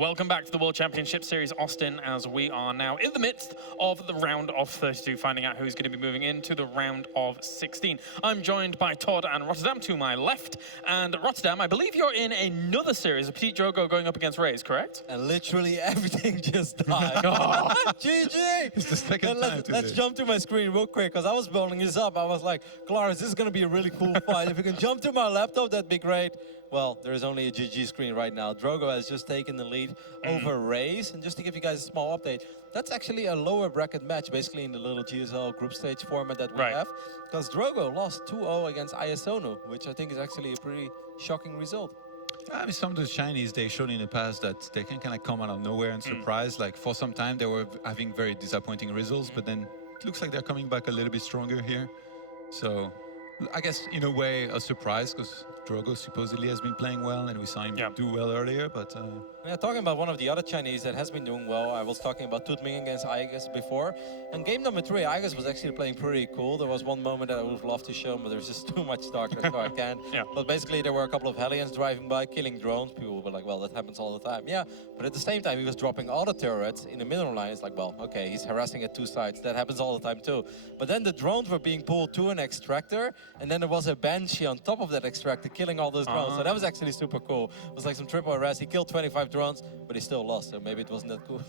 welcome back to the World Championship Series Austin, as we are now in the midst of the round of 32, finding out who's going to be moving into the round of 16. I'm joined by Todd and Rotterdam to my left, and Rotterdam, I believe you're in another series of Petit Drogo going up against Raze, correct? And literally everything just died. Oh. GG! It's the second time today. Let's jump to my screen real quick, because I was building this up. I was like, Clarence, this is going to be a really cool fight. If you can jump to my laptop, that'd be great. Well, there is only a GG screen right now. Drogo has just taken the lead over Raze. And just to give you guys a small update, that's actually a lower bracket match, basically in the little GSL group stage format that we have. Because Drogo lost 2-0 against ISONU, which I think is actually a pretty shocking result. I mean, some of the Chinese, they showed in the past that they can kind of come out of nowhere and surprise. Like, for some time, they were having very disappointing results, but then it looks like they're coming back a little bit stronger here. So, I guess, in a way, a surprise, because Drogo supposedly has been playing well, and we saw him do well earlier, but... Yeah, talking about one of the other Chinese that has been doing well, I was talking about TooDming against Aigis before. And game number 3, Aigis was actually playing pretty cool. There was one moment that I would have loved to show, but there's just too much StarCraft, so I can't. But basically, there were a couple of Hellions driving by, killing drones. People were like, well, that happens all the time. Yeah, but at the same time, he was dropping auto turrets in the middle line. It's like, well, okay, he's harassing at two sides. That happens all the time, too. But then the drones were being pulled to an extractor, and then there was a Banshee on top of that extractor, killing all those drones. So that was actually super cool. It was like some triple harass. He killed 25 drones, but he still lost, so maybe it wasn't that cool.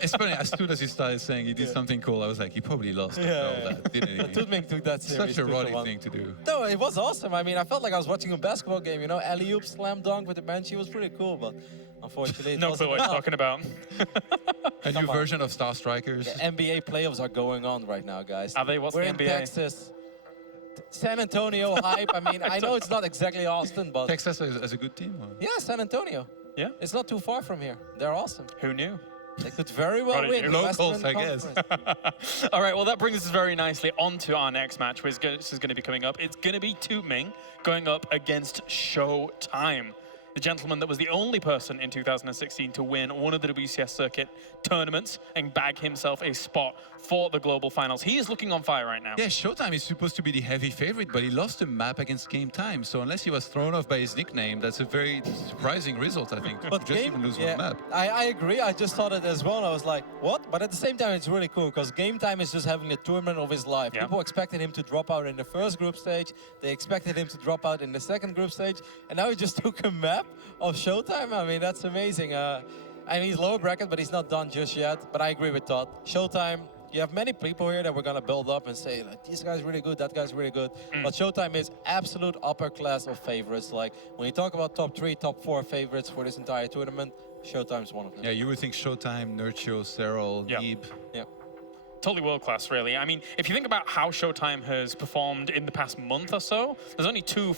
It's funny, as soon as he started saying he did something cool, I was like, he probably lost that, didn't he? TooDming took that serious. Such a roddy thing to do. No, it was awesome. I mean, I felt like I was watching a basketball game, you know, alley-oop, slam dunk with the Banshee was pretty cool, but unfortunately it no wasn't clue what you're talking about. A new version of Star Strikers. The NBA playoffs are going on right now, guys. Are they? What's We're the in NBA? Texas. San Antonio hype. I mean, I know it's not exactly Austin, but... Texas is a good team? Or? Yeah, San Antonio. Yeah? It's not too far from here. They're awesome. Who knew? They could very well win the locals, Western I guess. All right, well, that brings us very nicely on to our next match, which is going to be coming up. It's going to be TooDming going up against ShoWTimE, the gentleman that was the only person in 2016 to win one of the WCS Circuit tournaments and bag himself a spot for the global finals. He is looking on fire right now. Yeah, ShoWTimE is supposed to be the heavy favorite, but he lost the map against GameTime. So unless he was thrown off by his nickname, that's a very surprising result, I think. But just even lose one map. I agree. I just thought it as well. I was like, what? But at the same time, it's really cool because GameTime is just having the tournament of his life. People expected him to drop out in the first group stage. They expected him to drop out in the second group stage. And now he just took a map of ShoWTimE. I mean, that's amazing. I mean, he's lower bracket, but he's not done just yet. But I agree with Todd. ShoWTimE, you have many people here that we're going to build up and say, like, this guy's really good, that guy's really good. But ShoWTimE is absolute upper class of favorites. Like, when you talk about top 3, top 4 favorites for this entire tournament, ShoWTimE is one of them. Yeah, you would think ShoWTimE, Nurchio, Serral, Neeb. Yeah. Totally world class, really. I mean, if you think about how ShoWTimE has performed in the past month or so, there's only 2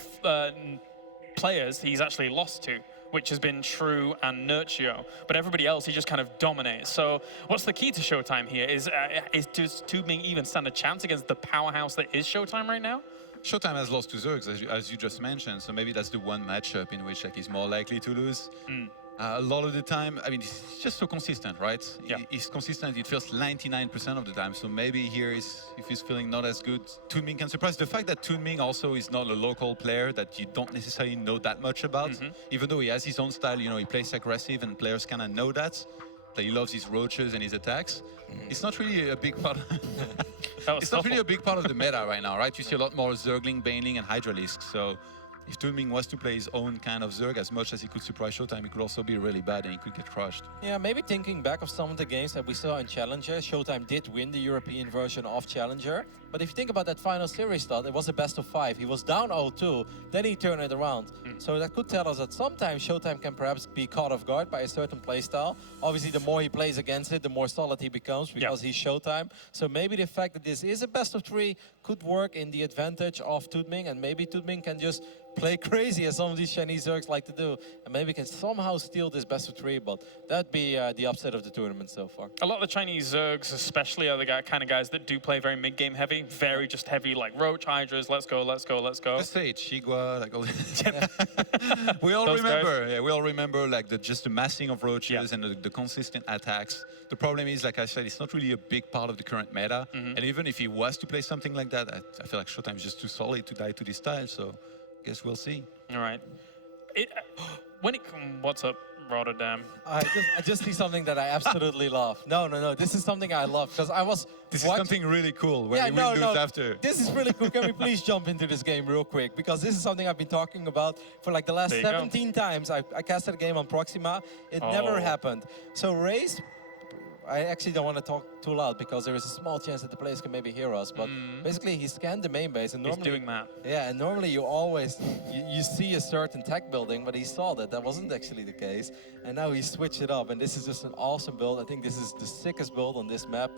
players he's actually lost to, which has been True and Nurchio, but everybody else he just kind of dominates. So what's the key to ShoWTimE here? Does TooDming even stand a chance against the powerhouse that is ShoWTimE right now? ShoWTimE has lost to Zergs, as you just mentioned, so maybe that's the one matchup in which like he's more likely to lose. A lot of the time, I mean, he's just so consistent, right? Yeah. He's consistent, it feels 99% of the time, so maybe here, if he's feeling not as good, TooDming can surprise. The fact that TooDming also is not a local player that you don't necessarily know that much about, even though he has his own style, you know, he plays aggressive and players kind of know that he loves his roaches and his attacks. It's not really a big part. It's not really a big part of the meta right now, right? You see a lot more Zergling, Baneling, and Hydralisk, so if TooDming was to play his own kind of Zerg, as much as he could surprise ShoWTimE, he could also be really bad and he could get crushed. Yeah, maybe thinking back of some of the games that we saw in Challenger, ShoWTimE did win the European version of Challenger. But if you think about that final series start, it was a best of 5. He was down 0-2, then he turned it around. So that could tell us that sometimes ShoWTimE can perhaps be caught off guard by a certain playstyle. Obviously, the more he plays against it, the more solid he becomes because he's ShoWTimE. So maybe the fact that this is a best of 3 could work in the advantage of TooDming, and maybe TooDming can just play crazy as some of these Chinese Zergs like to do, and maybe can somehow steal this best of 3, but that'd be the upset of the tournament so far. A lot of the Chinese Zergs especially are the kind of guys that do play very mid-game heavy, very just heavy, like Roach, Hydras, let's go, let's go, let's go. Just say it, Shigua, like all we all remember, we all remember like just the massing of roaches and the consistent attacks. The problem is, like I said, it's not really a big part of the current meta, and even if he was to play something like that, I feel like ShoWTimE is just too solid to die to this style, so I guess we'll see. All right. What's up, Rotterdam. I just see something that I absolutely love. No. This is something I love because I was. This is something really cool where you will lose after. This is really cool. Can we please jump into this game real quick? Because this is something I've been talking about for like the last 17 times. I casted a game on Proxima. It never happened. So Raze, I actually don't want to talk too loud because there is a small chance that the players can maybe hear us. But basically, he scanned the main base, and normally he's doing that. Yeah, and normally you always you see a certain tech building, but he saw that wasn't actually the case, and now he switched it up. And this is just an awesome build. I think this is the sickest build on this map.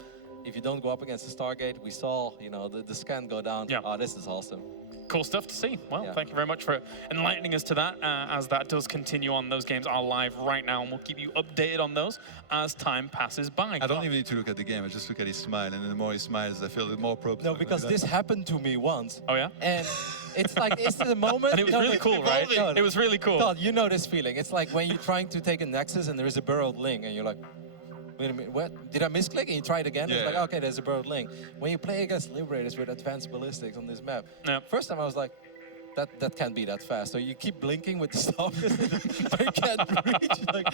If you don't go up against the Stargate, we saw the scan go down. Yeah. Oh, this is awesome. Cool stuff to see. Well, thank you very much for enlightening us to that. As that does continue on, those games are live right now, and we'll keep you updated on those as time passes by. I don't even need to look at the game. I just look at his smile, and the more he smiles, I feel the more pro. No, because this happened to me once. Oh yeah. And it's like it's the moment. And it was really cool, right? No, it was really cool. Todd, you know this feeling. It's like when you're trying to take a Nexus and there is a burrowed link, and you're like, wait a minute, what? Did I misclick? And you try it again. Yeah. It's like, okay, there's a burrowed link. When you play against Liberators with advanced ballistics on this map, first time I was like, that can't be that fast. So you keep blinking with the stuff, but you can't reach. Like,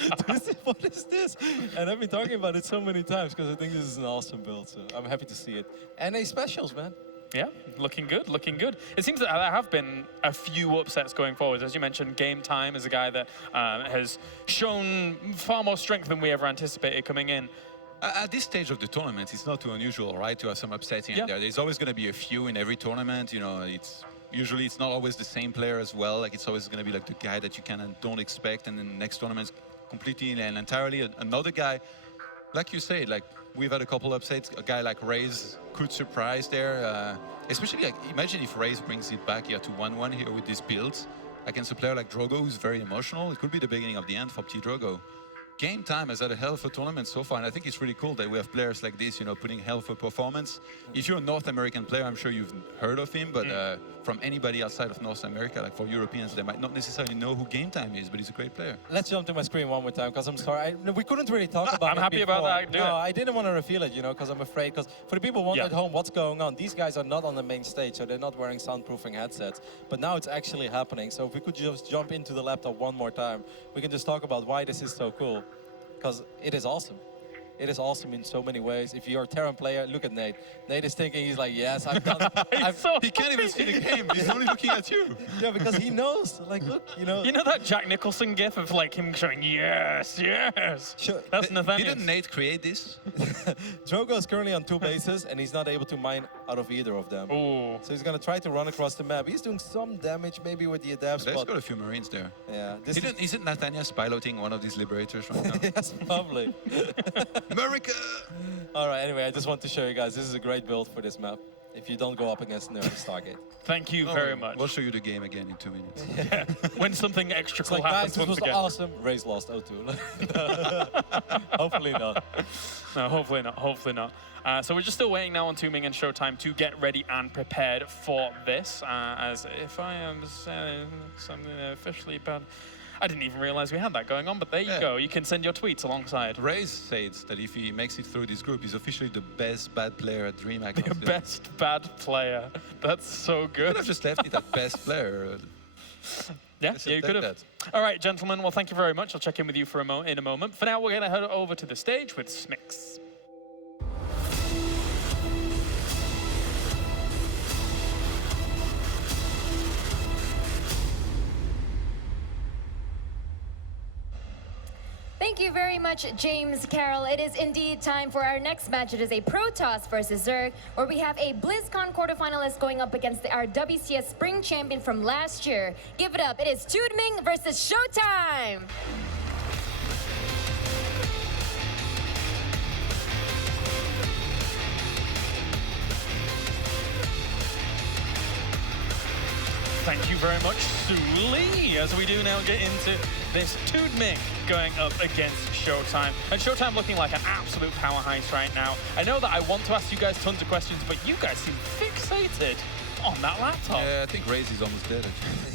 what is this? And I've been talking about it so many times because I think this is an awesome build. So I'm happy to see it. And a specials, man. Yeah, looking good, looking good. It seems that there have been a few upsets going forward. As you mentioned, GameTime is a guy that has shown far more strength than we ever anticipated coming in. At this stage of the tournament, it's not too unusual, right, to have some upsets here and there. There's always going to be a few in every tournament. Usually it's not always the same player as well. Like, it's always going to be like the guy that you kind of don't expect, and then the next tournament's completely and entirely another guy. Like you say, like, we've had a couple upsets. A guy like Raze could surprise there. Especially, like, imagine if Raze brings it back here to 1-1 here with these builds against a player like Drogo, who's very emotional. It could be the beginning of the end for P Drogo. GameTime has had a hell of a tournament so far, and I think it's really cool that we have players like this, putting hell for performance. If you're a North American player, I'm sure you've heard of him, but from anybody outside of North America, like for Europeans, they might not necessarily know who GameTime is, but he's a great player. Let's jump to my screen one more time, because I'm sorry, we couldn't really talk about it. I'm happy about that. No, I didn't want to reveal it, because I'm afraid, because for the people wondering at home what's going on, these guys are not on the main stage, so they're not wearing soundproofing headsets, but now it's actually happening. So if we could just jump into the laptop one more time, we can just talk about why this is so cool. Because it is awesome. It is awesome in so many ways. If you're a Terran player, look at Nate. Nate is thinking, he's like, yes, I've done He can't even see the game. He's only looking at you. Yeah, because he knows. Like, look, You know that Jack Nicholson gif of like him showing, yes, yes? Sure. That's Nathaniel. Didn't Nate create this? Drogo is currently on 2 bases, and he's not able to mine out of either of them. Ooh. So he's going to try to run across the map. He's doing some damage, maybe with the adapts. There's got a few Marines there. Yeah. Isn't Nathaniel piloting one of these liberators right now? Yes, probably. America! All right, anyway, I just want to show you guys, this is a great build for this map. If you don't go up against the Stargate. Thank you very much. We'll show you the game again in 2 minutes. Yeah. When something extra It's cool like, happens guys, this once was again. awesome. Raze lost 0-2. Hopefully not. No, hopefully not. Hopefully not. So we're just still waiting now on TooDming and ShoWTimE to get ready and prepared for this. As if I am saying something officially bad, I didn't even realize we had that going on, but there you go. You can send your tweets alongside. Raze says that if he makes it through this group, he's officially the best bad player at DreamHack. The best bad player. That's so Could good. have just left it at best player. Yeah, Let's you take could have. that. All right, gentlemen. Well, thank you very much. I'll check in with you for in a moment. For now, we're going to head over to the stage with Smix. Thank you very much, James Carroll. It is indeed time for our next match. It is a Protoss versus Zerg, where we have a BlizzCon quarterfinalist going up against our WCS Spring Champion from last year. Give it up. It is TooDming versus ShoWTimE. Thank you very much, Sue Lee, as we do now get into this TooDming going up against ShoWTimE. And ShoWTimE looking like an absolute power heist right now. I know that I want to ask you guys tons of questions, but you guys seem fixated on that laptop. Yeah, I think Raze is almost dead.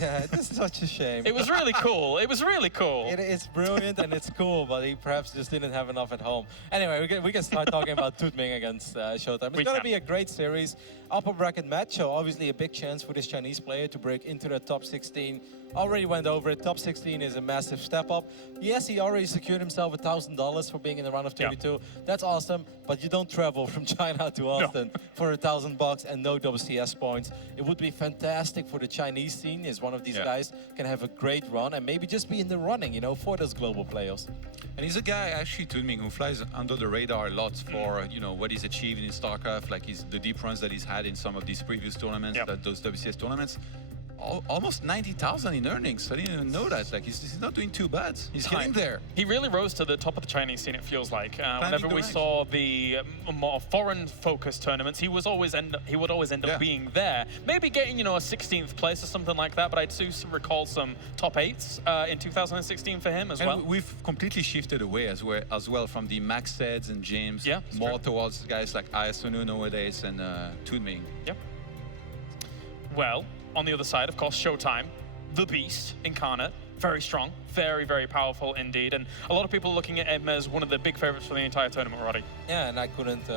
Yeah, it's such a shame. It was really cool. It was really cool. It's brilliant and it's cool, but he perhaps just didn't have enough at home. Anyway, we can start talking about TooDming against ShoWTimE. It's going to be a great series. Upper bracket match, so obviously a big chance for this Chinese player to break into the top 16 already went over it. Top 16 is a massive step up. Yes, he already secured himself $1,000 for being in the round of 32. That's awesome, but you don't travel from China to Austin for $1,000 and no WCS points. It would be fantastic for the Chinese scene as one of these guys can have a great run and maybe just be in the running, you know, for those global playoffs. And he's a guy, actually, TooDming, who flies under the radar a lot for, you know, what he's achieved in StarCraft, like the deep runs that he's had in some of these previous tournaments, those WCS tournaments. Almost 90,000 in earnings. I didn't even know that. Like he's not doing too bad. He's getting there. He really rose to the top of the Chinese scene. It feels like whenever we saw the more foreign-focused tournaments, he would always end up being there. Maybe getting a 16th place or something like that. But I do recall some top 8s in 2016 for him as well. We've completely shifted away as well from the Max Seds and James more true. towards guys like Ayasunu nowadays and TooDming. Yep. Well, on the other side, of course, ShoWTimE, the beast incarnate, very strong, very, very powerful indeed. And a lot of people are looking at him as one of the big favorites for the entire tournament, Roddy. Yeah, and I couldn't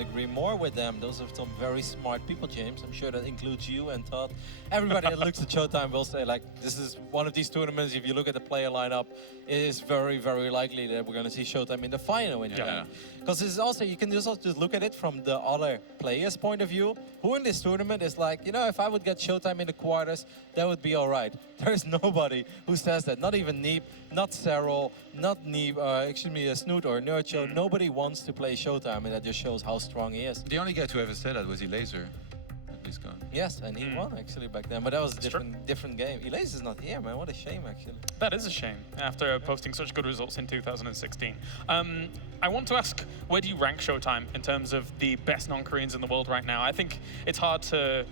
agree more with them. Those are some very smart people, James. I'm sure that includes you and Todd. Everybody that looks at ShoWTimE will say, like, this is one of these tournaments. If you look at the player lineup, it is very, very likely that we're going to see ShoWTimE in the final in the end. Because this is also, you can just also look at it from the other players' point of view. Who in this tournament is like, you know, if I would get ShoWTimE in the quarters, that would be all right. There's nobody who says that. Not even Neeb, not Serral, not Neeb, Snoot or Nurcho. Nobody wants to play ShoWTimE, and that just shows how strong he is. The only guy to ever say that was Elaser. Yes, and he won actually back then, but that was a different game. Elaser is not here, man. What a shame, actually. That is a shame after posting such good results in 2016. I want to ask, where do you rank ShoWTimE in terms of the best non-Koreans in the world right now? I think it's hard to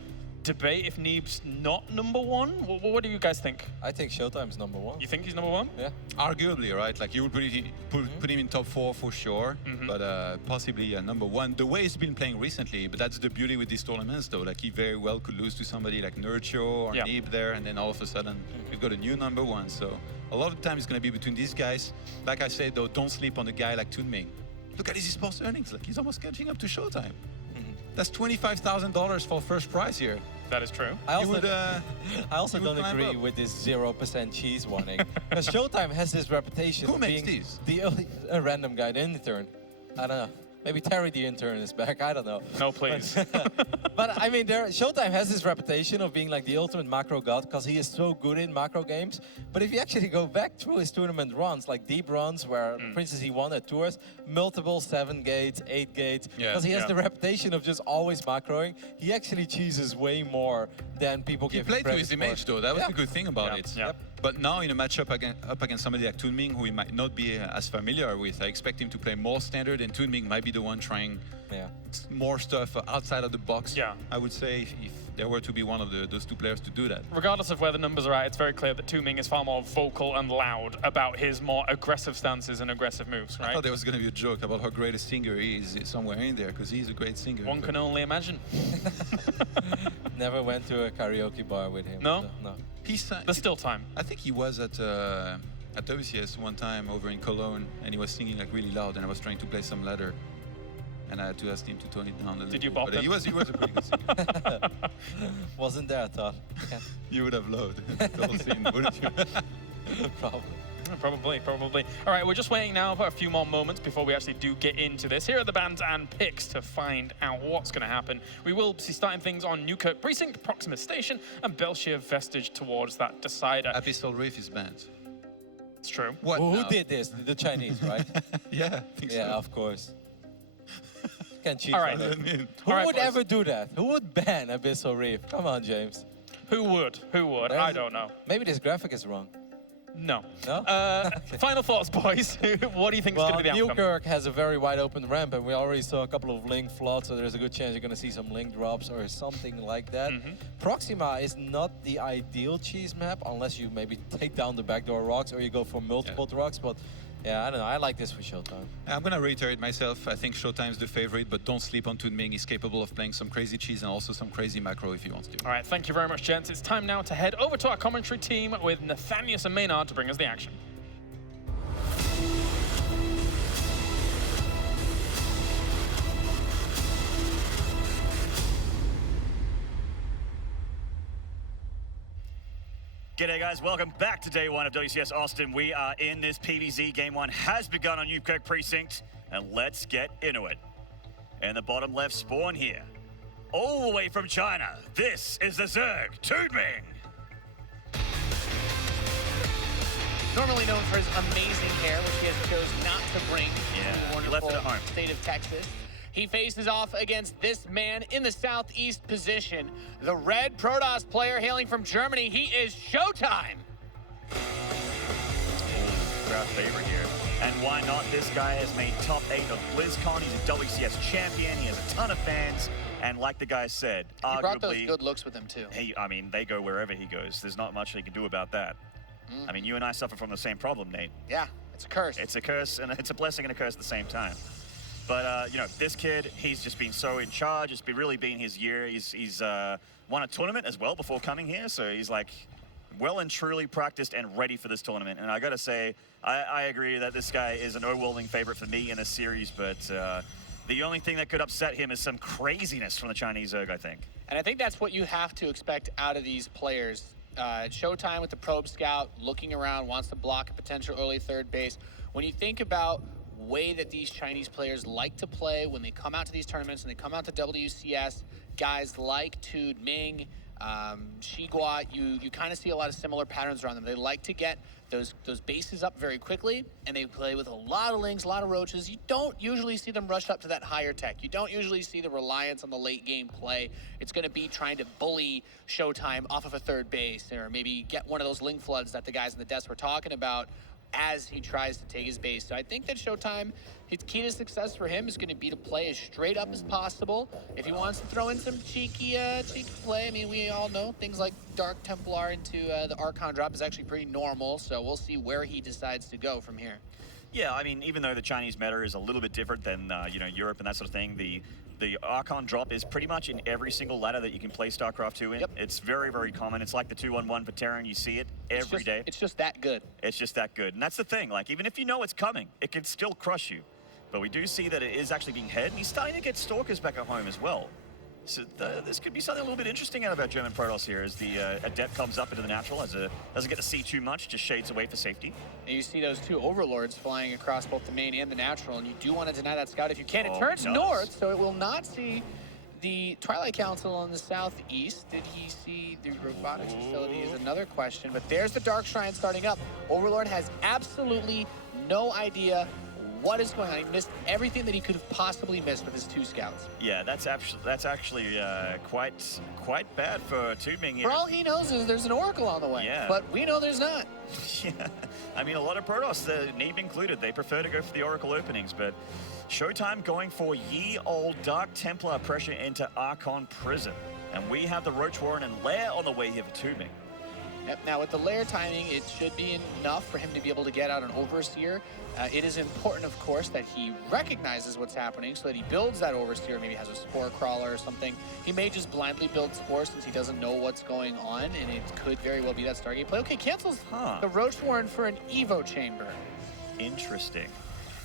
debate if Neeb's not number 1. What do you guys think? I think ShoWTimE's number 1. You think he's number 1? Yeah. Arguably, right? Like you would put him in top 4 for sure, but possibly number 1. The way he's been playing recently, but that's the beauty with these tournaments, though. Like he very well could lose to somebody like Nurcho or Neeb there, and then all of a sudden we've got a new number 1. So a lot of the time it's going to be between these guys. Like I said, though, don't sleep on a guy like TooDming. Look at his esports earnings. Like he's almost catching up to ShoWTimE. That's $25,000 for first prize here. That is true. I also don't agree with this 0% cheese warning. Because ShoWTimE has this reputation Who of makes being these? a random guy, the intern. I don't know. Maybe Terry the intern is back, I don't know. No, please. But I mean, ShoWTimE has this reputation of being like the ultimate macro god because he is so good in macro games. But if you actually go back through his tournament runs, like deep runs where, for instance, he won at tours, multiple 7 gates, 8 gates, because he has the reputation of just always macroing, he actually cheeses way more than people give him credit for. He played to his image, though. That was the good thing about it. Yeah. But now in a matchup up against somebody like TooDming, who he might not be as familiar with, I expect him to play more standard, and TooDming might be the one trying more stuff outside of the box. Yeah. I would say if there were to be one of those two players to do that. Regardless of where the numbers are at, it's very clear that TooDming is far more vocal and loud about his more aggressive stances and aggressive moves, right? I thought there was going to be a joke about how great a singer he is somewhere in there, because he's a great singer. One can only imagine. Never went to a karaoke bar with him. No? So, no. There's still time. I think he was at WCS one time over in Cologne, and he was singing like really loud, and I was trying to play some ladder, and I had to ask him to tone it down a little bit. Did you bop But him? he was a pretty good singer. Wasn't there, Todd? You would have loved the whole scene, wouldn't you? Probably. Probably. All right, we're just waiting now for a few more moments before we actually do get into this. Here are the bands and picks to find out what's going to happen. We will be starting things on Newkirk Precinct, Proximus Station, and Belshire Vestige towards that decider. Abyssal Reef is banned. It's true. What Who now? did this? The Chinese, right? Yeah, I think Yeah, so. of course. Can't cheat All on right. that. mean, Who All right, would boys. ever do that? Who would ban Abyssal Reef? Come on, James. Who would? I don't know. Maybe this graphic is wrong. No. No? Final thoughts, boys. What do you think is Well, going to be the outcome? Newkirk has a very wide open ramp, and we already saw a couple of link floods, so there's a good chance you're going to see some link drops or something like that. Proxima is not the ideal cheese map, unless you maybe take down the backdoor rocks or you go for multiple rocks, but yeah, I don't know. I like this for ShoWTimE. I'm going to reiterate myself. I think ShoWTimE is the favorite, but don't sleep on TooDming. He's capable of playing some crazy cheese and also some crazy macro if he wants to. All right, thank you very much, gents. It's time now to head over to our commentary team with Nathanius and Maynard to bring us the action. G'day guys, welcome back to day one of WCS Austin. We are in this PvZ. Game one has begun on Neeb Precinct, and let's get into it. In the bottom left spawn here, all the way from China, this is the Zerg, TooDming. Normally known for his amazing hair, which he has chosen not to bring Yeah, to the he wonderful left it at home. state of Texas. He faces off against this man in the southeast position, the red Protoss player hailing from Germany. He is ShoWTimE. Crowd favorite here. And why not? This guy has made top 8 of BlizzCon. He's a WCS champion. He has a ton of fans. And like the guy said, He brought those arguably, good looks with him too. I mean, they go wherever he goes. There's not much they can do about that. I mean, you and I suffer from the same problem, Nate. Yeah, it's a curse. It's a curse, and it's a blessing and a curse at the same time. But, you know, this kid, he's just been so in charge. It's really been his year. He's won a tournament as well before coming here, so he's, like, well and truly practiced and ready for this tournament. And I got to say, I agree that this guy is an overwhelming favorite for me in this series, but the only thing that could upset him is some craziness from the Chinese Zerg, I think. And I think that's what you have to expect out of these players. ShoWTimE with the probe scout, looking around, wants to block a potential early third base. When you think about way that these Chinese players like to play when they come out to these tournaments and they come out to WCS, guys like TooDming, Shigua, you kind of see a lot of similar patterns around them. They like to get those bases up very quickly, and they play with a lot of lings, a lot of roaches. You don't usually see them rush up to that higher tech. You don't usually see the reliance on the late game play. It's going to be trying to bully ShoWTimE off of a third base, or maybe get one of those ling floods that the guys in the desk were talking about as he tries to take his base. So I think that ShoWTimE, his key to success for him is going to be to play as straight up as possible. If he wants to throw in some cheeky play, I mean, we all know things like Dark Templar into the Archon drop is actually pretty normal, so we'll see where he decides to go from here. Yeah, I mean, even though the Chinese meta is a little bit different than, you know, Europe and that sort of thing, the Archon drop is pretty much in every single ladder that you can play StarCraft 2 in. Yep. It's very, very common. It's like the 2-1-1 for Terran. You see it every day. It's just that good. It's just that good. And that's the thing. Like, even if you know it's coming, it can still crush you. But we do see that it is actually being head, and he's starting to get Stalkers back at home as well. So this could be something a little bit interesting out of our German Protoss here as the Adept comes up into the natural, doesn't get to see too much, just shades away for safety. And you see those two Overlords flying across both the main and the natural, and you do want to deny that scout if you can. It turns north, so it will not see the Twilight Council on the southeast. Did he see the robotics facility is another question, but there's the Dark Shrine starting up. Overlord has absolutely no idea what is going on. He missed everything that he could have possibly missed with his 2 scouts. Yeah, that's actually quite bad for TooDming here. For all he knows is there's an Oracle on the way, Yeah. but we know there's not. Yeah, I mean, a lot of Protoss, Neeb included, they prefer to go for the Oracle openings, but ShoWTimE going for ye old Dark Templar pressure into Archon Prison. And we have the Roach Warren and Lair on the way here for TooDming. Yep. Now with the lair timing, it should be enough for him to be able to get out an Overseer. It is important, of course, that he recognizes what's happening so that he builds that Overseer, maybe has a Spore Crawler or something. He may just blindly build Spore since he doesn't know what's going on, and it could very well be that Stargate play. Okay, cancels the Roach Warren for an Evo Chamber. Interesting.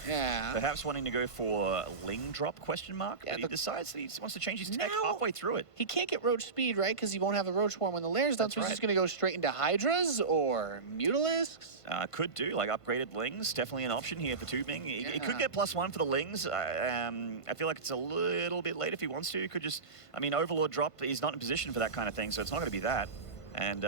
Yeah. Perhaps wanting to go for Ling drop question mark, Yeah, but he decides that he wants to change his tech Now- halfway through it. He can't get Roach Speed, right? Because he won't have the Roach Warren when the lair's done, That's so he's right. just going to go straight into Hydras or Mutalisks. Could do, like upgraded Lings, definitely an option here for TooDming. He could Yeah. get +1 for the Lings. I feel like it's a little bit late if he wants to. He could just, I mean, Overlord drop, he's not in position for that kind of thing, so it's not going to be that. And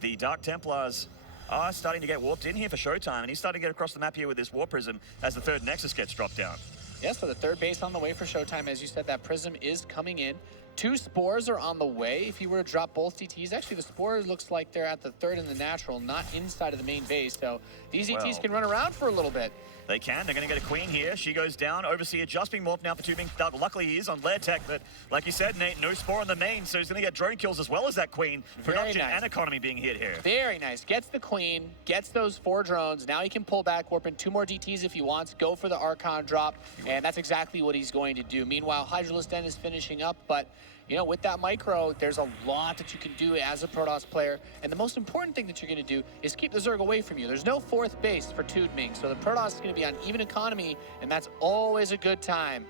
the Dark Templars are starting to get warped in here for ShoWTimE, and he's starting to get across the map here with this War Prism as the 3rd Nexus gets dropped down. Yes, so the 3rd base on the way for ShoWTimE. As you said, that Prism is coming in. 2 Spores are on the way. If you were to drop both DTs, actually the Spores looks like they're at the 3rd and the natural, not inside of the main base. So these ETs Well. can run around for a little bit. They can. They're going to get a Queen here. She goes down. Overseer just being morphed now for TooDming. Luckily, he is on Lair Tech, but like you said, Nate, no Spore on the main, so he's going to get drone kills as well as that Queen. Production nice. and economy being hit here. Very nice. Gets the Queen, gets those 4 drones. Now he can pull back, warp in 2 more DTs if he wants, go for the Archon drop, and that's exactly what he's going to do. Meanwhile, Hydralisk Den is finishing up, but you know, with that micro, there's a lot that you can do as a Protoss player, and the most important thing that you're going to do is keep the Zerg away from you. There's no 4th base for TooDming, so the Protoss is going to be on even economy, and that's always a good time.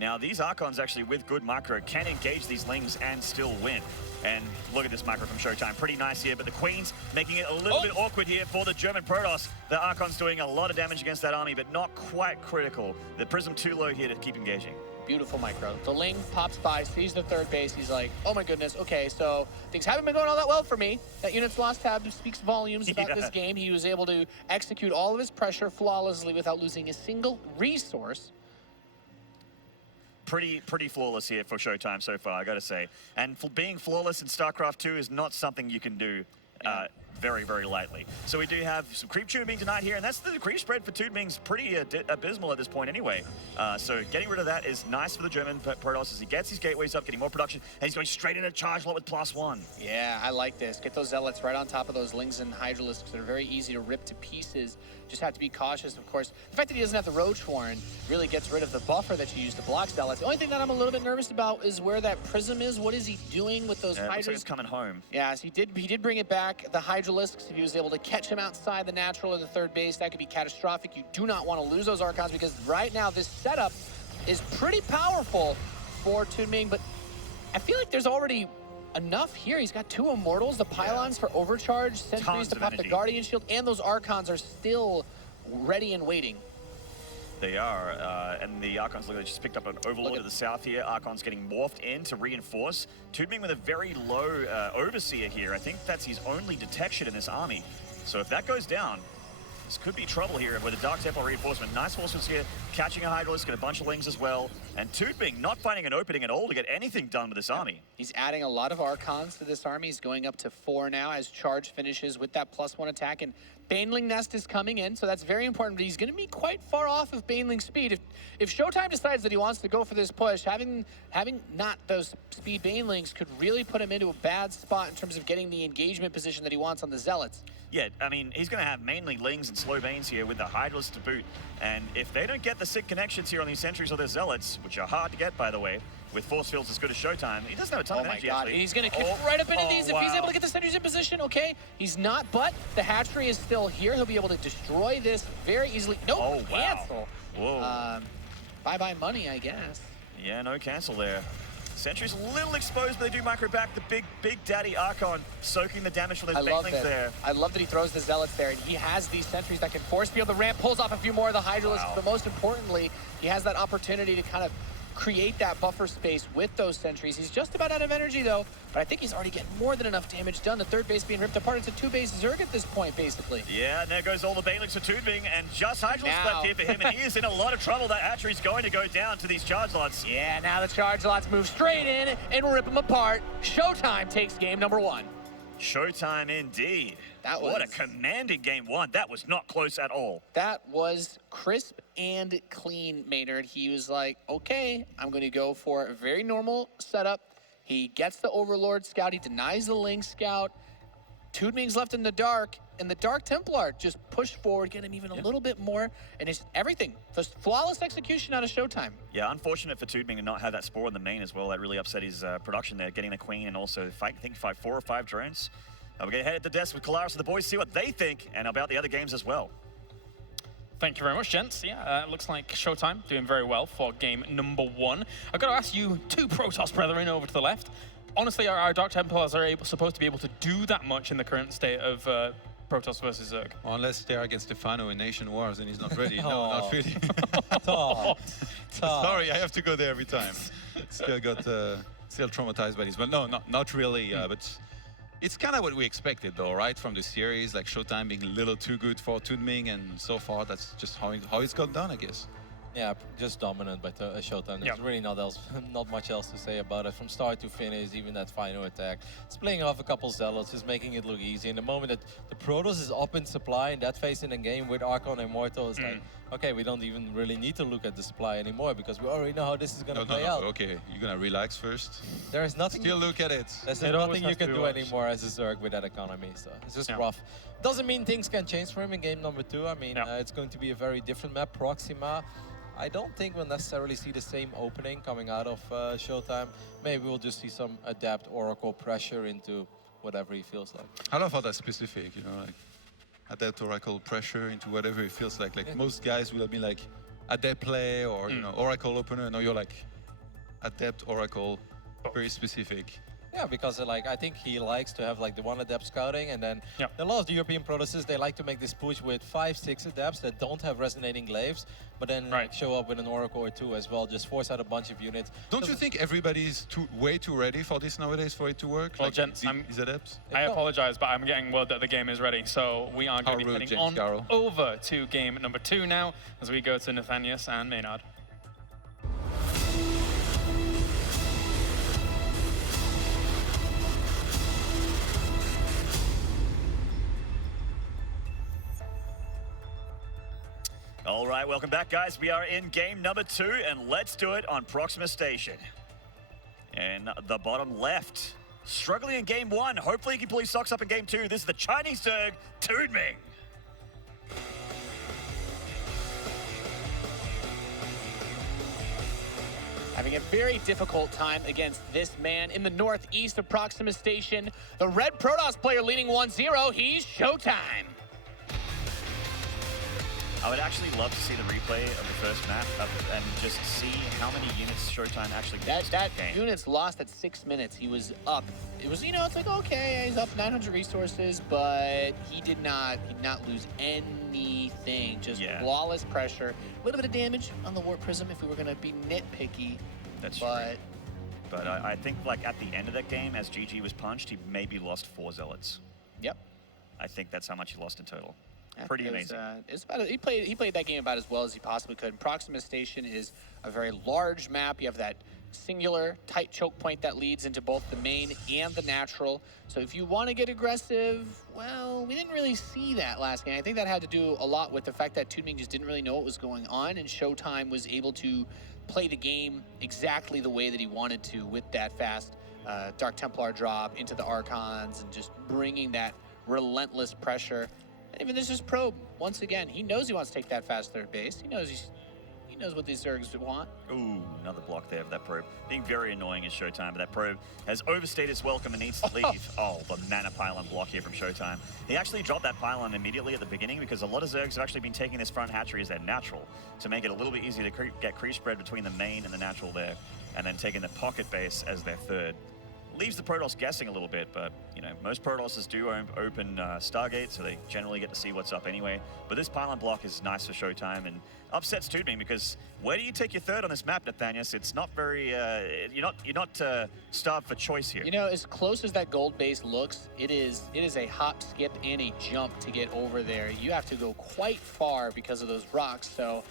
Now, these Archons actually, with good micro, can engage these Lings and still win. And look at this micro from ShoWTimE. Pretty nice here, but the Queen's making it a little bit awkward here for the German Protoss. The Archon's doing a lot of damage against that army, but not quite critical. The Prism too low here to keep engaging. Beautiful micro. The Ling pops by, sees the third base. He's like, oh my goodness, okay, so things haven't been going all that well for me. That units lost tab speaks volumes about this game. He was able to execute all of his pressure flawlessly without losing a single resource. Pretty flawless here for ShoWTimE so far, I gotta say. And being flawless in StarCraft 2 is not something you can do very, very lightly. So we do have some creep tubing tonight here, and that's the creep spread for TooDming's pretty abysmal at this point anyway. So getting rid of that is nice for the German Protoss as he gets his gateways up, getting more production, and he's going straight into charge lot with +1. Yeah, I like this. Get those Zealots right on top of those Lings and Hydralisks that are very easy to rip to pieces. Just have to be cautious, of course. The fact that he doesn't have the Roach Warren really gets rid of the buffer that you use to block Zealots. The only thing that I'm a little bit nervous about is where that Prism is. What is he doing with those Hydras? Looks like it's coming home. Yeah, so he did bring it back. The Hydralisks, if he was able to catch him outside the natural or the third base, that could be catastrophic. You do not want to lose those Archons because right now this setup is pretty powerful for TooDming, but I feel like there's already enough here. He's got 2 Immortals, the Pylons for overcharge, Sentries to pop the Guardian Shield, and those Archons are still ready and waiting. They are, and the Archons look like they just picked up an Overlord to the south here. Archons getting morphed in to reinforce. TooDming with a very low Overseer here. I think that's his only detection in this army. So if that goes down, this could be trouble here with a Dark Temple reinforcement. Nice forces here, catching a Hydralisk and a bunch of Lings as well. And TooDming not finding an opening at all to get anything done with this army. He's adding a lot of Archons to this army. He's going up to 4 now as charge finishes with that +1 attack. And Baneling Nest is coming in, so that's very important. But he's going to be quite far off of Baneling's speed. If ShoWTimE decides that he wants to go for this push, having not those speed Banelings could really put him into a bad spot in terms of getting the engagement position that he wants on the Zealots. Yeah, I mean, he's going to have mainly Lings and slow Banes here with the Hydralisk to boot. And if they don't get the sick connections here on these Sentries or their Zealots, which are hard to get, by the way, with force fields as good as ShoWTimE, he doesn't have a ton of energy, actually. He's going to kick right up into these. If he's able to get the Sentries in position, okay. He's not, but the hatchery is still here. He'll be able to destroy this very easily. No cancel. Whoa. Bye-bye money, I guess. Yeah, no cancel there. Sentry's a little exposed, but they do micro back. The big daddy Archon soaking the damage from those Banelings there. I love that he throws the Zealots there, and he has these Sentries that can force field the ramp, pulls off a few more of the Hydralisks, but most importantly, he has that opportunity to kind of create that buffer space with those Sentries. He's just about out of energy, though, but I think he's already getting more than enough damage done. The third base being ripped apart. It's a 2-base Zerg at this point, basically. Yeah, and there goes all the Banelings for TooDming, and just Hydralisk left here for him, and he is in a lot of trouble. That hatchery's going to go down to these charge lots. Yeah, now the charge lots move straight in and rip them apart. ShoWTimE takes game number 1. ShoWTimE indeed. What a commanding game 1. That was not close at all. That was crisp and clean, Maynard. He was like, okay, I'm going to go for a very normal setup. He gets the Overlord Scout. He denies the Ling Scout. TooDming's left in the dark, and the Dark Templar just pushed forward, get him even a little bit more, and it's everything. Just flawless execution out of ShoWTimE. Yeah, unfortunate for TooDming to not have that Spore in the main as well. That really upset his production there, getting the Queen and also, I think, 4 or 5 drones. We're going to head at the desk with Kalaris and the boys, see what they think, and about the other games as well. Thank you very much, gents. Yeah, looks like ShoWTimE doing very well for game number 1. I've got to ask you, 2 Protoss brethren over to the left. Honestly, our Dark Templars are supposed to be able to do that much in the current state of Protoss versus Zerg. Well, unless they're against Stefano in Nation Wars and he's not ready. No, not really. Sorry, I have to go there every time. Still traumatized by this, but no, not really. But it's kind of what we expected, though, right, from the series, like ShoWTimE being a little too good for TooDming, and so far that's just how it's gone down, I guess. Yeah, just dominant by ShoWTimE. There's really not much else to say about it. From start to finish, even that final attack. It's playing off a couple Zealots, just making it look easy. And the moment that the Protoss is up in supply in that phase in the game with Archon and Immortal, it's like, okay, we don't even really need to look at the supply anymore because we already know how this is going to play out. Okay, you're going to relax first. There is nothing. Still look at it. There's nothing you can do anymore as a Zerg with that economy. So it's just rough. Doesn't mean things can change for him in game number 2. I mean, it's going to be a very different map. Proxima. I don't think we'll necessarily see the same opening coming out of ShoWTimE. Maybe we'll just see some adapt Oracle pressure into whatever he feels like. I love how that's specific, you know, like adapt Oracle pressure into whatever it feels like. Like most guys will have been like, Adept play or you know Oracle opener. No, you're like Adept, Oracle, very specific. Yeah, because like I think he likes to have like the one adept scouting, and then a lot of the European protosters, they like to make this push with 5-6 adepts that don't have resonating glaives, but then like, show up with an oracle or two as well, just force out a bunch of units. Don't you think everybody's way too ready for this nowadays for it to work? Well, like gents, these adepts? I apologize, but I'm getting word that the game is ready, so we are going to be rude, heading James on Carroll. over to game number 2 now, as we go to Nathanius and Maynard. All right, welcome back, guys. We are in game number 2, and let's do it on Proxima Station. In the bottom left, struggling in game 1. Hopefully he can pull his socks up in game 2. This is the Chinese Zerg, TooDming. Having a very difficult time against this man in the northeast of Proxima Station. The red Protoss player leading 1-0. He's ShoWTimE. I would actually love to see the replay of the first map and just see how many units ShoWTimE actually lost That in the game. unit's lost at 6 minutes. He was up. It was, you know, it's like, okay, he's up 900 resources, but he did not lose anything. Just flawless pressure. A little bit of damage on the Warp Prism if we were going to be nitpicky. That's true. But I think like at the end of that game, as GG was punched, he maybe lost 4 Zealots. Yep. I think that's how much he lost in total. Pretty amazing. It's about, he played that game about as well as he possibly could. Proxima Station is a very large map. You have that singular tight choke point that leads into both the main and the natural. So if you want to get aggressive, well, we didn't really see that last game. I think that had to do a lot with the fact that TooDming just didn't really know what was going on, and ShoWTimE was able to play the game exactly the way that he wanted to with that fast Dark Templar drop into the Archons and just bringing that relentless pressure. And even this is Probe. Once again, he knows he wants to take that fast third base. He knows what these Zergs want. Ooh, another block there of that Probe. Being very annoying is ShoWTimE, but that Probe has overstayed its welcome and needs to leave. Oh, the mana pylon block here from ShoWTimE. He actually dropped that pylon immediately at the beginning because a lot of Zergs have actually been taking this front hatchery as their natural to make it a little bit easier to get creep spread between the main and the natural there, and then taking the pocket base as their third. Leaves the Protoss guessing a little bit, but you know, most Protosses do open Stargate, so they generally get to see what's up anyway. But this pylon block is nice for ShoWTimE and upsets TooDming because where do you take your third on this map, Nathanius? It's not very. You're not starved for choice here. You know, as close as that gold base looks, it is a hop, skip, and a jump to get over there. You have to go quite far because of those rocks. So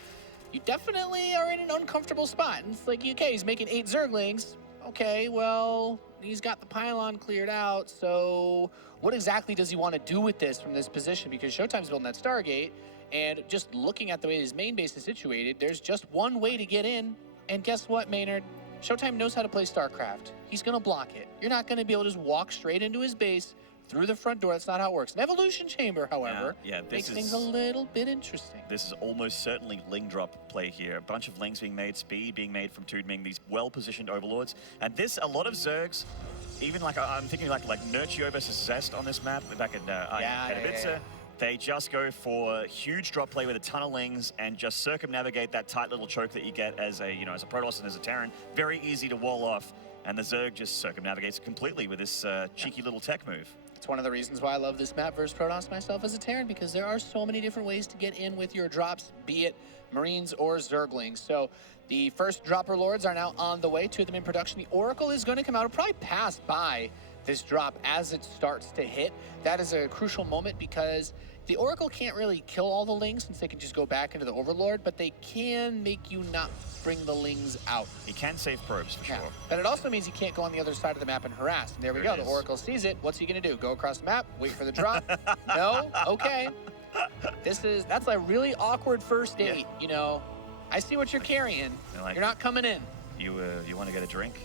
you definitely are in an uncomfortable spot. And it's like, okay, he's making 8 Zerglings. Okay, well, he's got the pylon cleared out, so what exactly does he want to do with this from this position? Because ShoWTimE's building that Stargate, and just looking at the way his main base is situated, there's just one way to get in, and guess what, Maynard? ShoWTimE knows how to play StarCraft. He's going to block it. You're not going to be able to just walk straight into his base through the front door. That's not how it works. An evolution chamber, however, makes things a little bit interesting. This is almost certainly Ling drop play here. A bunch of Lings being made, speed being made from TooDming, these well-positioned Overlords. And this, a lot of Zergs, even like, I'm thinking like Nurtio versus Zest on this map, back in Katowice, they just go for huge drop play with a ton of Lings and just circumnavigate that tight little choke that you get as a, as a Protoss and as a Terran. Very easy to wall off. And the Zerg just circumnavigates completely with this cheeky little tech move. It's one of the reasons why I love this map versus Protoss myself as a Terran, because there are so many different ways to get in with your drops, be it Marines or Zerglings. So the first dropper lords are now on the way, 2 of them in production. The Oracle is going to come out. It'll probably pass by this drop as it starts to hit. That is a crucial moment because the Oracle can't really kill all the Lings since they can just go back into the Overlord, but they can make you not bring the Lings out. He can save probes for sure. But it also means he can't go on the other side of the map and harass. And there we go. The Oracle sees it. What's he going to do? Go across the map? Wait for the drop? No? Okay. That's a really awkward first date, you know. I see what you're carrying. Like, you're not coming in. You want to get a drink?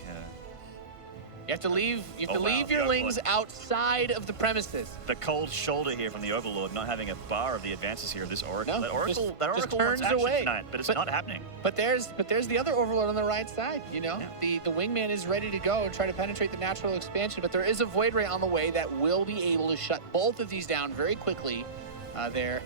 You have to leave. You have to leave your Lings outside of the premises. The cold shoulder here from the Overlord, not having a bar of the advances here of this Oracle. No, that Oracle turns wants away tonight, but it's not happening. But there's the other Overlord on the right side. You know, the wingman is ready to go and try to penetrate the natural expansion. But there is a Void Ray on the way that will be able to shut both of these down very quickly. They're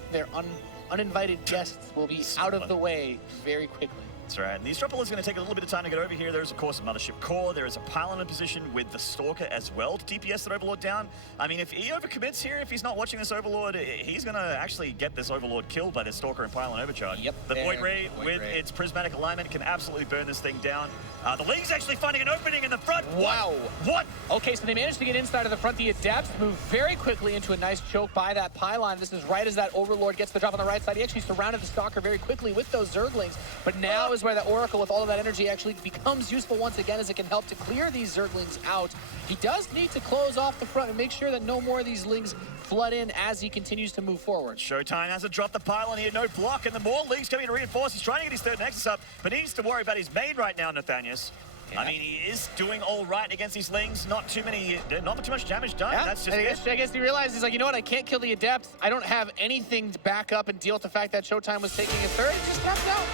uninvited guests will be out of the way very quickly. That's right. And the Eastropol is going to take a little bit of time to get over here. There's, of course, a Mothership Core. There is a pylon in position with the Stalker as well to DPS that Overlord down. I mean, if he overcommits here, if he's not watching this Overlord, he's going to actually get this Overlord killed by this Stalker and pylon overcharge. Yep. The Void Ray with its prismatic alignment can absolutely burn this thing down. The League's actually finding an opening in the front. Wow. What? Okay, so they managed to get inside of the front. The Adepts move very quickly into a nice choke by that pylon. This is right as that Overlord gets the drop on the right side. He actually surrounded the Stalker very quickly with those Zerglings. But now is where the Oracle, with all of that energy, actually becomes useful once again, as it can help to clear these Zerglings out. He does need to close off the front and make sure that no more of these Lings flood in as he continues to move forward. ShoWTimE hasn't dropped the pylon here, no block, and the more League's coming to reinforce. He's trying to get his third Nexus up, but he needs to worry about his main right now, Nathanius. Yeah. I mean, he is doing all right against these Lings. Not too much damage done. Yeah. That's just I guess he realized, he's like, you know what, I can't kill the Adepts. I don't have anything to back up and deal with the fact that ShoWTimE was taking a third. He just tapped out.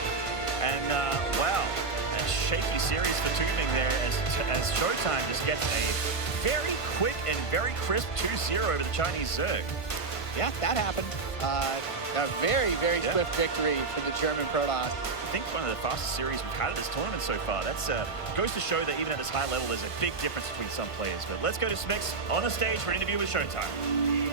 And wow, a shaky series for TooDming there as ShoWTimE just gets a very quick and very crisp 2-0 over the Chinese Zerg. Yeah, that happened. A very, very swift victory for the German Protoss. I think one of the fastest series we've had at this tournament so far. That's goes to show that even at this high level, there's a big difference between some players. But let's go to Smix on the stage for an interview with ShoWTimE.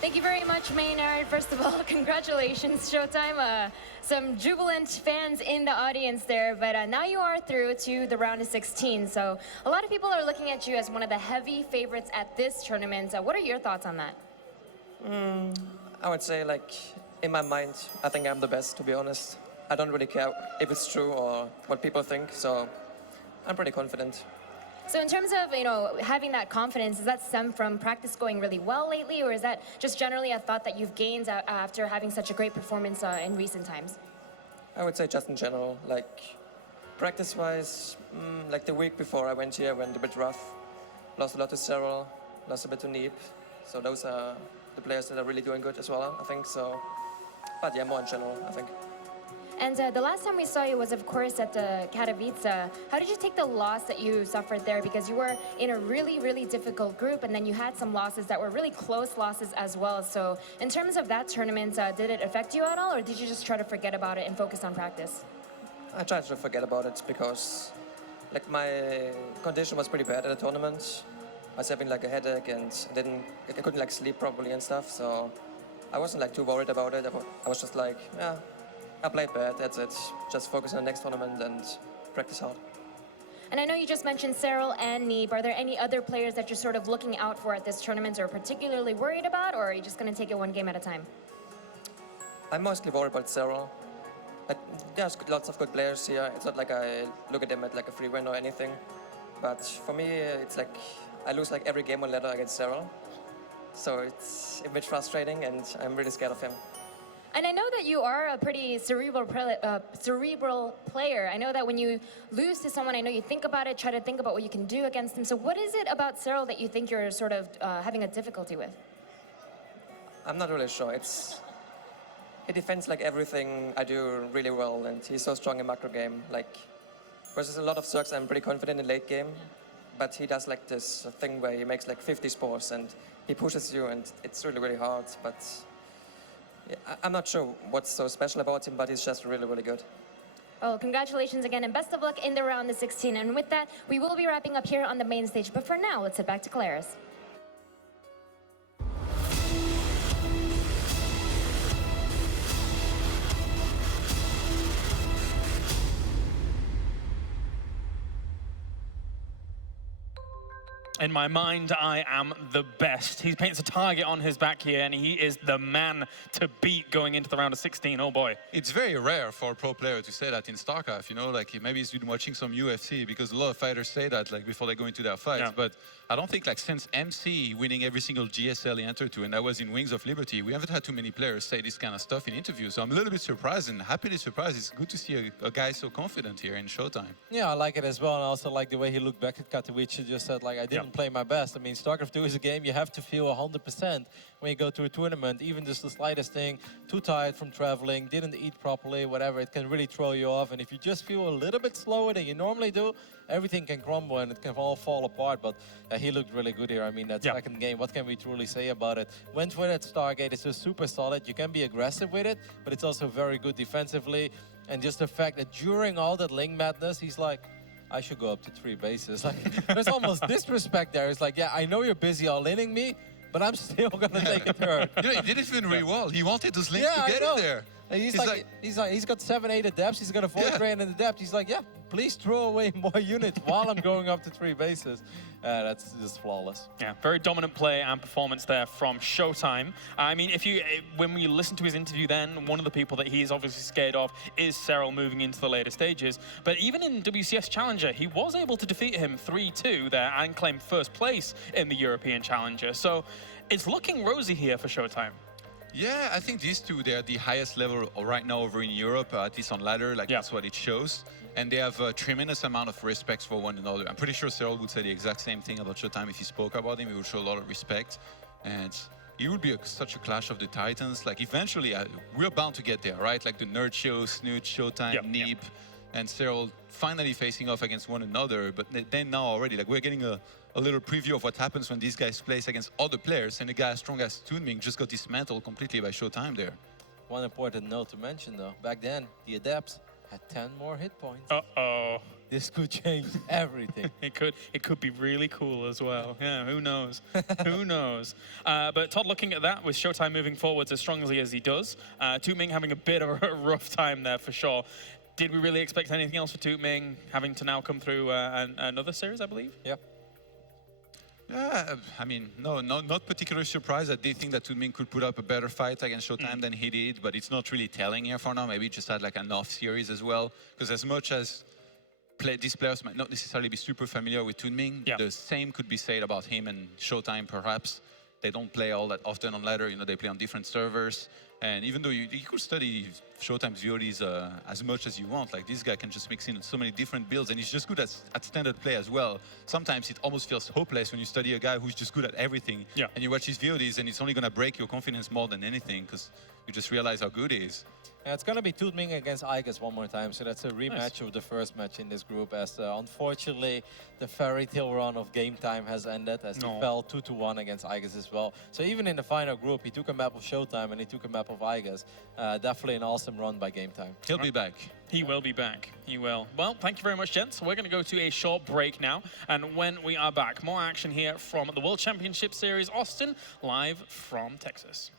Thank you very much, Maynard. First of all, congratulations, ShoWTimE. Some jubilant fans in the audience there, but now you are through to the round of 16. So a lot of people are looking at you as one of the heavy favorites at this tournament. What are your thoughts on that? I would say, like, in my mind, I think I'm the best, to be honest. I don't really care if it's true or what people think, so I'm pretty confident. So in terms of, having that confidence, does that stem from practice going really well lately, or is that just generally a thought that you've gained after having such a great performance in recent times? I would say just in general, like, practice-wise, like the week before I went here, went a bit rough. Lost a lot to Cyril, lost a bit to Neeb. So those are the players that are really doing good as well, I think, so. But yeah, more in general, I think. And the last time we saw you was, of course, at the Katowice. How did you take the loss that you suffered there? Because you were in a really, really difficult group, and then you had some losses that were really close losses as well. So in terms of that tournament, did it affect you at all, or did you just try to forget about it and focus on practice? I tried to forget about it because, like, my condition was pretty bad at the tournament. I was having like a headache and I couldn't like sleep properly and stuff. So I wasn't like too worried about it. I was just like, yeah, I played bad, that's it. Just focus on the next tournament and practice hard. And I know you just mentioned Cyril and Neeb. Are there any other players that you're sort of looking out for at this tournament or particularly worried about, or are you just going to take it one game at a time? I'm mostly worried about Cyril. Like, there's lots of good players here. It's not like I look at them at like a free win or anything. But for me, it's like I lose like every game on ladder against Cyril. So it's a bit frustrating and I'm really scared of him. And I know that you are a pretty cerebral player. I know that when you lose to someone, I know you think about it, try to think about what you can do against them. So what is it about Cyril that you think you're sort of having a difficulty with? I'm not really sure. He defends like everything I do really well, and he's so strong in macro game. Like, versus a lot of Zergs, I'm pretty confident in late game, but he does like this thing where he makes like 50 spores and he pushes you, and it's really, really hard. But yeah, I'm not sure what's so special about him, but he's just really, really good. Oh, congratulations again, and best of luck in the round of 16. And with that, we will be wrapping up here on the main stage. But for now, let's head back to Claris. In my mind, I am the best. He paints a target on his back here, and he is the man to beat going into the round of 16. Oh boy. It's very rare for a pro player to say that in StarCraft, you know, like maybe he's been watching some UFC, because a lot of fighters say that like before they go into their fights. Yeah. But I don't think like since MC winning every single GSL he entered to, and that was in Wings of Liberty, we haven't had too many players say this kind of stuff in interviews. So I'm a little bit surprised and happily surprised. It's good to see a guy so confident here in ShoWTimE. Yeah, I like it as well, and I also like the way he looked back at Katowice. Just said like, I didn't didn't play my best. I mean, StarCraft 2 is a game you have to feel 100% when you go to a tournament. Even just the slightest thing, too tired from traveling, didn't eat properly, whatever, it can really throw you off. And if you just feel a little bit slower than you normally do, everything can crumble and it can all fall apart. But he looked really good here. I mean, that second game, what can we truly say about it? Went for that Stargate. It's just super solid. You can be aggressive with it, but it's also very good defensively. And just the fact that during all that Ling madness, he's like, I should go up to 3 bases. Like, there's almost disrespect there. It's like, yeah, I know you're busy all-inning me, but I'm still gonna take a turn. You know, he did it even really well. He wanted those links to get in there. And he's got 7-8 adepts. He's got a 4 drain and adept. He's like, yeah, please throw away more units while I'm going up to 3 bases. That's just flawless. Yeah, very dominant play and performance there from ShoWTimE. I mean, when we listen to his interview then, one of the people that he's obviously scared of is Cyril moving into the later stages. But even in WCS Challenger, he was able to defeat him 3-2 there and claim first place in the European Challenger. So it's looking rosy here for ShoWTimE. Yeah, I think these two, they're the highest level right now over in Europe, at least on ladder, like that's what it shows. And they have a tremendous amount of respect for one another. I'm pretty sure Cyril would say the exact same thing about ShoWTimE if he spoke about him. He would show a lot of respect. And it would be such a clash of the titans. Like eventually, we're bound to get there, right? Like the Nerd Show, Snoot, ShoWTimE, Neeb, and Cyril finally facing off against one another. But then now already, like we're getting a little preview of what happens when these guys place against other players, and a guy as strong as TooDming just got dismantled completely by ShoWTimE there. One important note to mention though, back then, the Adepts had 10 more hit points. Uh-oh. This could change everything. It could be really cool as well. Yeah, who knows? Who knows? But Todd, looking at that, with ShoWTimE moving forwards as strongly as he does, TooDming having a bit of a rough time there for sure. Did we really expect anything else for TooDming, having to now come through another series, I believe? Yep. Yeah, I mean, not particularly surprised. I did think that TooDming could put up a better fight against ShoWTimE than he did, but it's not really telling here for now. Maybe he just had like an off series as well. Because as much as these players might not necessarily be super familiar with TooDming, the same could be said about him and ShoWTimE perhaps. They don't play all that often on ladder, you know, they play on different servers. And even though you could study ShoWTimE's VODs as much as you want, like this guy can just mix in so many different builds, and he's just good at standard play as well. Sometimes it almost feels hopeless when you study a guy who's just good at everything, and you watch his VODs, and it's only going to break your confidence more than anything, because you just realize how good he is. Yeah, it's going to be TooDming against Igus one more time, so that's a rematch of the first match in this group, as unfortunately the fairy tale run of game time has ended, as he fell 2-1 against Igus as well. So even in the final group, he took a map of ShoWTimE and he took a map of Igus. Definitely an awesome run by game time. He'll be back. He will be back. He will. Well, thank you very much, gents. We're going to go to a short break now, and when we are back, more action here from the World Championship Series Austin, live from Texas.